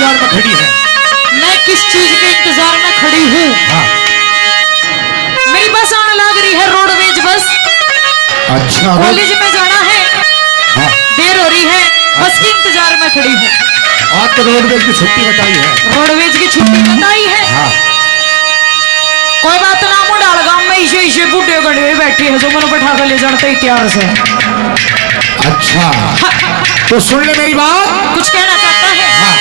इंतजार में खड़ी है? मैं किस चीज के इंतजार में खड़ी हूँ? हाँ। मेरी बस आने लग रही है, रोडवेज बस। अच्छा, कॉलेज में जाना है। हाँ। देर हो रही है, बस के इंतजार में खड़ी हूँ। आज तो रोडवेज की छुट्टी बताई है। रोडवेज की छुट्टी बताई है। हाँ। कोई बात ना, मुंडाल गांव में इसे इसे बूढ़े गड़े बैठे हैं जो मैंने बैठा कर ले जाते ही तैयार से। अच्छा, तो सुन ले मेरी बात। कुछ कहना चाहता है? हाँ।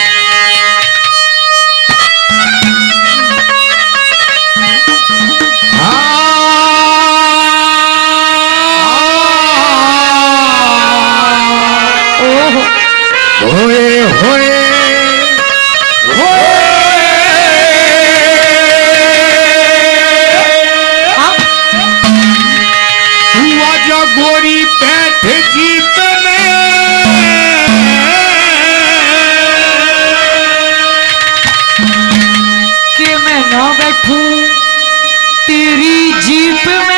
होए होए तू आजा गोरी बैठ जीप में, कि मैं ना बैठूं तेरी जीप में।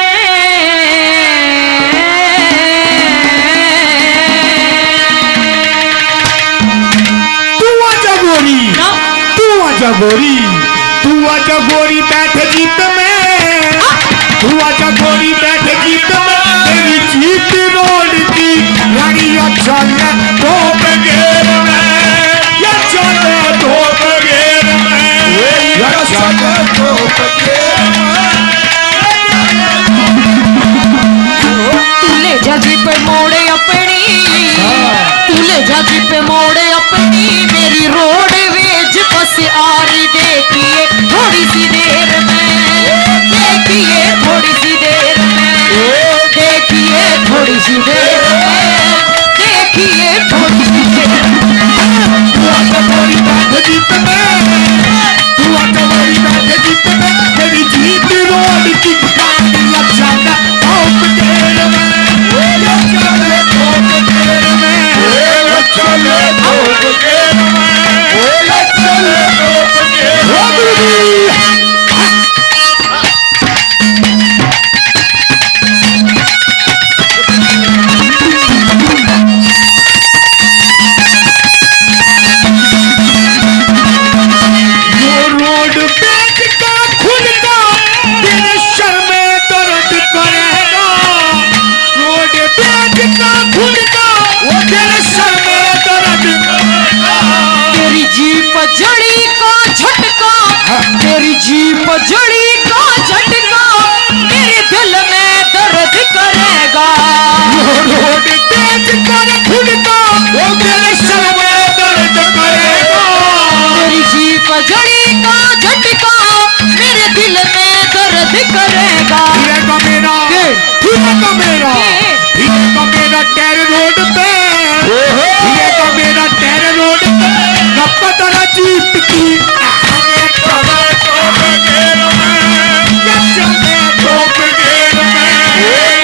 गोरी तू आजा गोरी बैठ जीप में, तू आजा गोरी बैठ जीप में, तेरी जीप रोड की रानिया चले दो बगैर में, या चले दो बगैर में, या चले दो बगैर में। तू ले जा जीप मोड़े अपनी, तू ले जा जीप मोड़े अपनी, मेरी रोड बस आ रही देखिए थोड़ी सी देर में, देखिए थोड़ी सी देर में, देखिए थोड़ी सी देर में, देखिए थोड़ी सी देर में। तू आजा गोरी बैठ जीप में, तू आजा गोरी बैठ जीप में, तेरी जीप रोड की गाड़ियां चले दो बगैर में, या चले दो बगैर में, या चले दो बगैर में। जड़ी का झटका, तेरी जीप जड़ी का झटका, मेरे दिल में दर्द करेगा। रोड तेज कर खुदका, वो तेरे सर में दर्द करेगा। तेरी जीप जड़ी का झटका, मेरे दिल में दर्द करेगा। फिरेगा मेरा, फिरेगा मेरा, फिरेगा मेरा टेर रोड पे, फिरेगा मेरा टेर रोड पे, न पता न जीप की चले तो बगैर में, या चले तो बगैर में,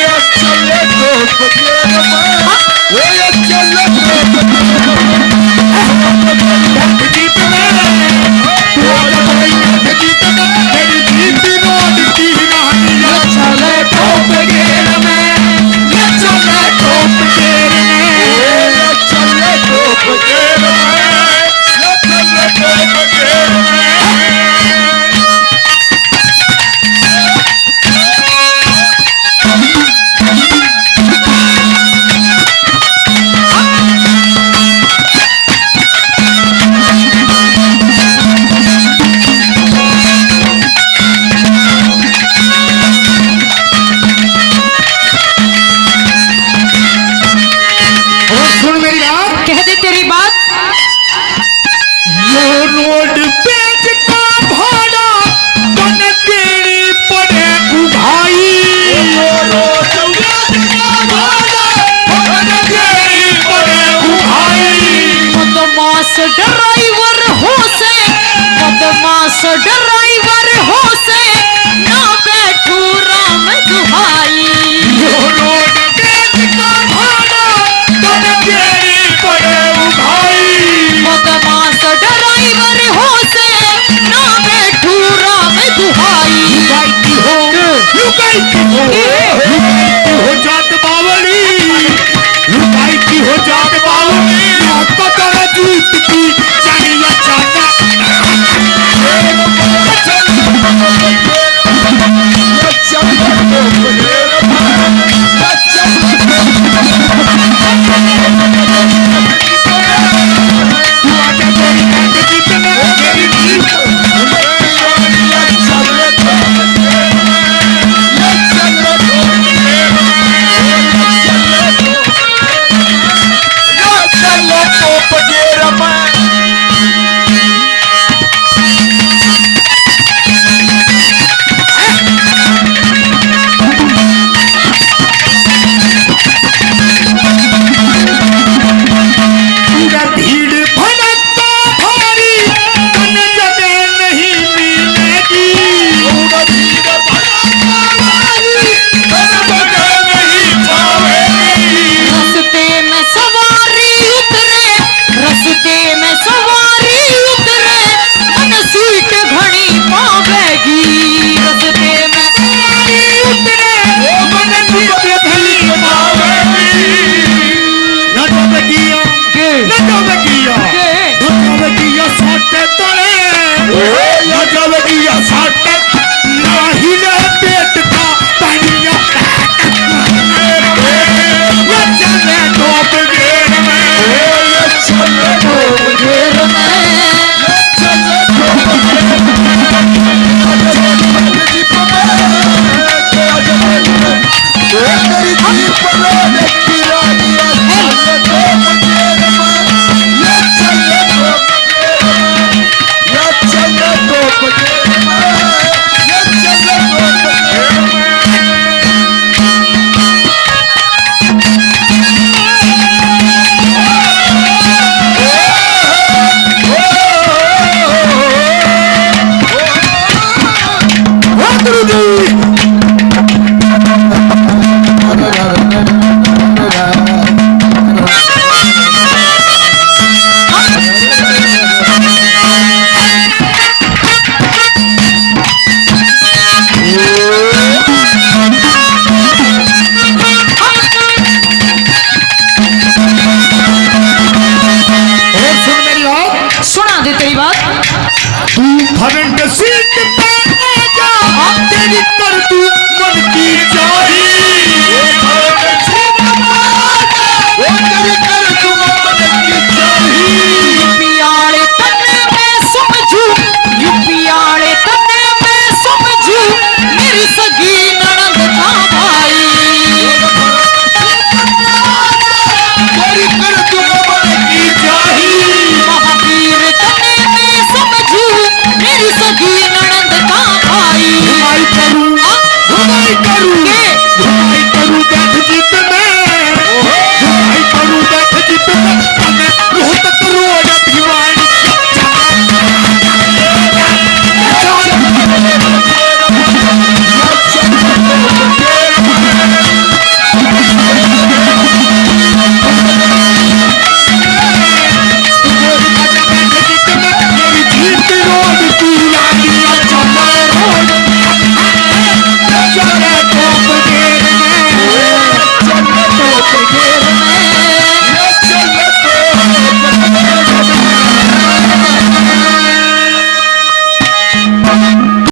या चले तो बगैर में, या चले तो बगैर में। बैठ जीप में, तू आजा गोरी बैठ जीप में, तेरी जीप रोड की रानिया चले तो बगैर में, या चले तो बगैर में, या चले तो बगैर में। रोड पेज का भाड़ा तन देनी पड़े भाई, रोड पेज का भाड़ा तन देनी पड़े भाई। बदमाश ड्राइवर हो से, बदमाश ड्राइवर हो से, ना बैठू राम दुहाई। रोड पेज का भाड़ा तन देनी पड़े भाई, बदमाश ड्राइवर हो से, ना बैठू राम दुहाई। लुगाई की हो, लुगाई की हो, लुगाई की हो जात बावली, लुगाई की हो जात बावली, ना पता न जीत की जानिया चाहता लगा लगी साट नाही ले पेट का पानिया ये चले टॉप गेर में ये चले टॉप घेर में चले टॉप गेर में जीप में तेरी जीप में सुना दे तेरी बात। तू फ्रंट सीट पे आजा तेरी कर तू मन की चाही तेरी कर तू मन की चाही यूपीआले तन्ने मैं समझू यूपीआले तन्ने मैं समझू मेरी सगी ननद था भाई तेरी कर तू